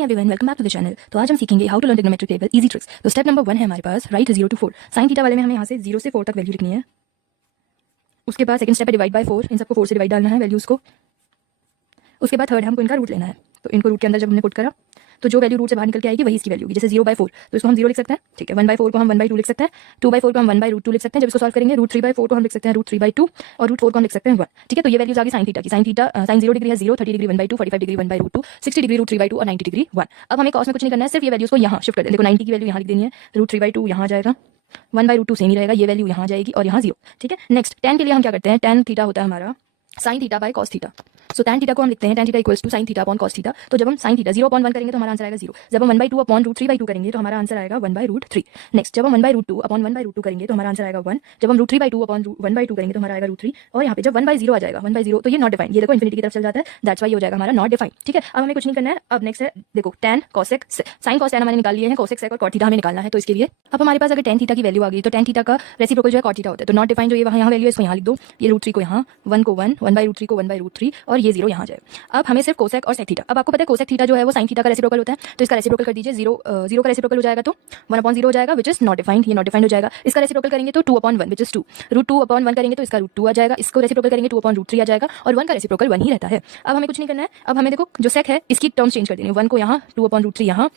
Morning everyone, welcome back to the channel. तो आज हम सीखेंगे how to learn trigonometric table easy tricks. तो स्टेप नंबर 1 है हमारे पास राइट 0 to 4। साइन थीटा वाले में हमें यहाँ से 0 से 4 तक वैल्यू लिखनी है। उसके बाद सेकंड स्टेप है डिवाइड बाय 4। इन सबको 4 से डिवाइड डालना है वैल्यूज को। उसके बाद थर्ड हमको इनका रूट लेना है। तो इनको रूट के अंदर जब हमने पुट करा तो जो वैल्यू रूट से बाहर निकल के आएगी वही इसकी वैल्यू होगी। जैसे 0/4 तो इसको हम 0 लिख सकते हैं, ठीक है। 1/4 को हम 1/2 लिख सकते हैं। 2/4 को हम 1/√2 लिख सकते हैं। जब इसको सॉल्व करेंगे √3/4 को हम लिख सकते हैं √3/2 और √4 को हम लिख सकते हैं 1, ठीक है। तो ये वैल्यूज आ गई साइन थीटा की। साइन 0 डिग्री है 0, 30 डिग्री 1/2, 45 डिग्री 1/√2, 60 डिग्री √3/2 और 90 डिग्री 1। अब हमें कॉस में कुछ नहीं करना है, सिर्फ ये वैल्यूज को यहाँ शिफ्ट कर दें। देखो 90 की वैल्यू यहाँ लिख देनी है, √3/2 यहाँ जाएगा, 1/√2 सेम ही रहेगा, ये वैल्यू यहाँ जाएगी और यहाँ 0, ठीक है। नेक्स्ट tan के लिए हम क्या करते हैं, tan थीटा होता है हमारा sin theta by cos theta. So tan theta को हम लिखते हैं tan theta equals to sin theta upon cos theta. तो जब हम sin थीटा 0/1 करेंगे तो हमारा आंसर आएगा 0। जब हम 1/2 अपॉन √3/2 करेंगे तो हमारा आंसर आएगा 1/√3। नेक्स्ट जब हम 1/2 अपॉन 1/√2 करेंगे तो हमारा आंसर आएगा 1। जब हम √3/2 अपॉन 1/2 करेंगे तो हमारा आएगा √3। और यहाँ पे जब 1/0 आ जाएगा 1/0 तो ये नॉट डिफाइंड, ये देखो इन्फिनिटी की तरफ चल जाता है, दैट्स व्हाई ये हो जाएगा हमारा नॉट डिफाइंड, ठीक है। अब हमें कुछ नहीं करना है। अब नेक्स्ट है देखो tan cosec sin cos tan हमारे निकाल लिए हैं, cosec sec और cot थीटा हमें निकालना है। तो इसके लिए अब हमारे पास अगर tan थीटा की वैल्यू आ गई तो tan थीटा का रेसिप्रोकल जो है cot थीटा होता है। तो नॉट डिफाइंड जो ये यहाँ वैल्यू है इसको यहाँ लिख दो, ये √3 को यहाँ, 1 को 1, 1/√3 को 1/√3 और ये 0 यहाँ जाए। अब हमें सिर्फ कोसेक और सेक थीटा। अब आपको पता है कोसेक थीटा जो है वो साइन थीटा का रेसिप्रोकल होता है, तो इसका रेसिप्रोकल कर दीजिए। 0 का रेसिप्रोकल हो जाएगा तो 1/0 हो जाएगा, विच इज नॉट डिफाइंड, ये नॉट डिफाइंड हो जाएगा। इसका रेसिप्रोकल करेंगे तो 2/1 विच इज 2, √2/1 करेंगे तो इसका √2 आ जाएगा। इसको रेसिप्रोकल करेंगे 2/√3 आ जाएगा और 1 का रेसिप्रोकल 1 ही रहता है। अब हमें कुछ नहीं करना है। अब हमें देखो जो सेक है इसकी टर्म्स चेंज कर देनी है, 1 को यहाँ, 2/√3 यहाँ,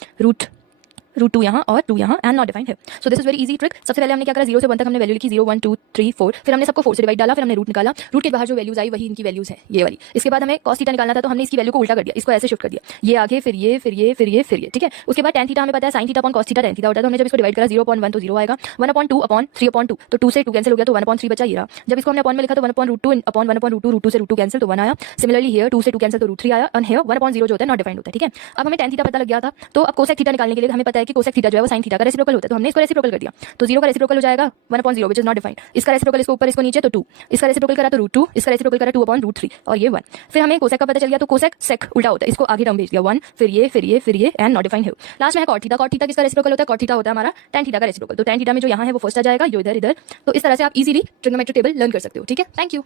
√2 यहाँ और 2 यहाँ एंड नॉट डिफाइंड है। So this is very easy trick. सबसे पहले हमने क्या करा, 0 से 1 तक हमने वैल्यू लिखी, 0 1 2 3 4, फिर हमने सबको 4 से डिवाइड डाला, फिर हमने रूट निकाला, रूट के बाहर जो वैल्यूज आई वही इनकी वैल्यूज है, ये वाली। इसके बाद हमें cos थीटा निकालना था तो हमने इसकी वैल्यू को उल्टा कर दिया, इसको ऐसे शिफ्ट कर दिया, ये आगे फिर ये फिर ये फिर ये फिर ये, ठीक है। उसके बाद tan थीटा हमें पता है sin theta upon cos theta tan theta होता है। तो हमने जब इसको डिवाइड करा 0/1 तो 0 आएगा, 1/2 अपॉन 3/2 तो 2 से 2 कैंसिल हो गया तो 1/3 बचा, ये रहा। जब इसको हमने अपॉन में लिखा तो 1/√2 अपॉन 1/√2, √2 से √2 कैंसिल तो 1 आया। सिमिलरली हियर 2 से 2 कैंसिल तो √3 आया और हियर 1/0 जो होता है नॉट डिफाइंड होता है, ठीक है। अब हमें tan थीटा पता लग गया था, तो अब cosec थीटा निकालने के लिए हमें पता है कि cosec थीटा जो है वो sin थीटा का रेसिप्रोकल होता है, तो हमने इसको रेसिप्रोकल कर दिया। तो 0 का रेसिप्रोकल हो जाएगा 1/0 विच इज नॉट डिफाइंड। इसका रेसिप्रोकल इसको ऊपर इसको नीचे तो 2, इसका रेसिप्रोकल करा तो √2, इसका रेसिप्रोकल करा 2/√3 और ये 1। फिर हमें कोसेक का पता चल गया तो कोसेक सेक उल्टा होता है, इसको आगे टर्म भेज दिया, 1 फिर ये फिर ये फिर ये एंड नॉट डिफाइंड है। लास्ट में है cot थीटा। cot थीटा किसका रेसिप्रोकल होता है, cot थीटा होता है हमारा tan थीटा का रेसिप्रोकल। तो tan थीटा में जो यहाँ है वो फर्स्ट आ जाएगा, जो इधर इधर। तो इस तरह से आप इजीली ट्रिग्नोमेट्रिक टेबल लर्न कर सकते हो, ठीक है। Thank you.